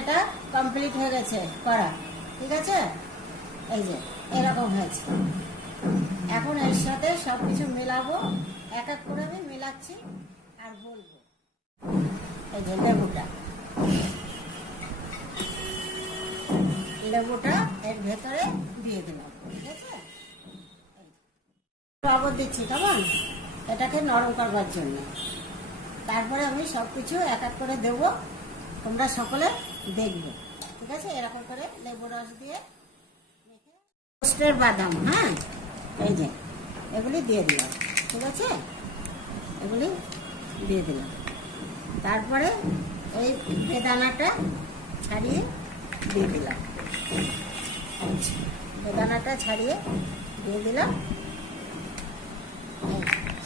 এটা কমপ্লিট হয়ে গেছে করা, ঠিক আছে? এই যে এরকম হয়েছে। এখন এর সাথে সবকিছু মেলাবো, এক এক করে আমি মেলাচ্ছি আর বলবো। এই যে লেবুটা এর ভেতরে দিয়ে দিলাম, ঠিক আছে? লবণ দিচ্ছি, কেমন এটাকে নরম করবার জন্য। তারপরে আমি সবকিছু এক এক করে দেবো, তোমরা সকলে দেখবে, ঠিক আছে? এরকম করে লেবু রস দিয়ে রোস্টের বাদাম, হ্যাঁ, এই যে এগুলি দিয়ে দিলাম, ঠিক আছে? এগুলি দিয়ে দিলাম। তারপরে এই বেদানাটা ছাড়িয়ে দিয়ে দিলাম, বেদানাটা ছাড়িয়ে দিয়ে দিলাম,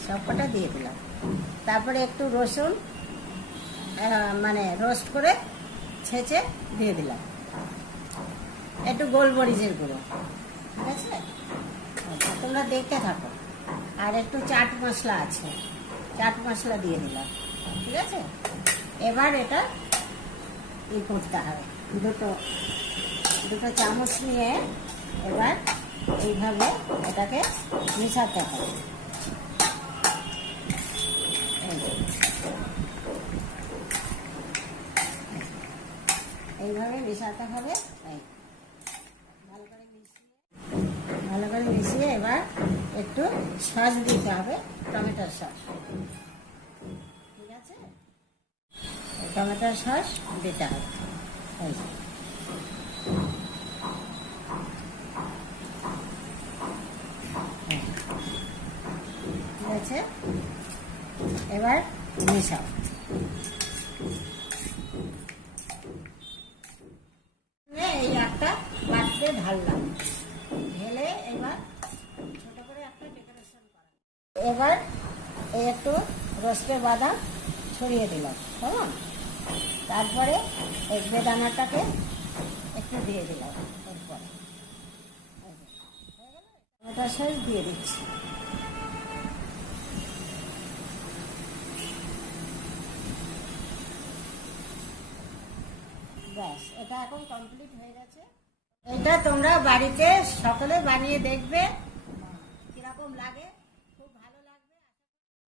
সবকটা দিয়ে দিলাম। তারপরে একটু রসুন মানে রোস্ট করে ছেঁচে দিয়ে দিলাম, একটু গোলমরিচের গুঁড়ো, ঠিক আছে? তোমরা দেখতে থাকো। আর একটু চাট মশলা আছে, চাট মশলা দিয়ে দিলাম, ঠিক আছে? এবার এটা করতে হবে, দুটো চামচ নিয়ে এবার এইভাবে এটাকে মিশাতে হবে। এইভাবে মিশাতে হবে। ভালো করে মিশিয়ে এবার একটু সস দিতে হবে, টমেটোর সস, ঠিক আছে? টমেটোর সস দিতে হবে। ঠিক আছে, এবার মিশাও। এই একটা পাত্রে ঢাললাম, ঢেলে এবার ছোট করে একটা ডেকোরেশন করা। এবার এই একটু রোস্টের বাদাম ছড়িয়ে দিলাম, কেমন? তারপরে এই বেদানাটাকে একটু দিয়ে দিলাম, এরপরে টমেটো সস দিয়ে দিচ্ছি। ব্যাস, এটা এখন কমপ্লিট হয়ে গেছে। এটা তোমরা বাড়িতে সকলে বানিয়ে দেখবে।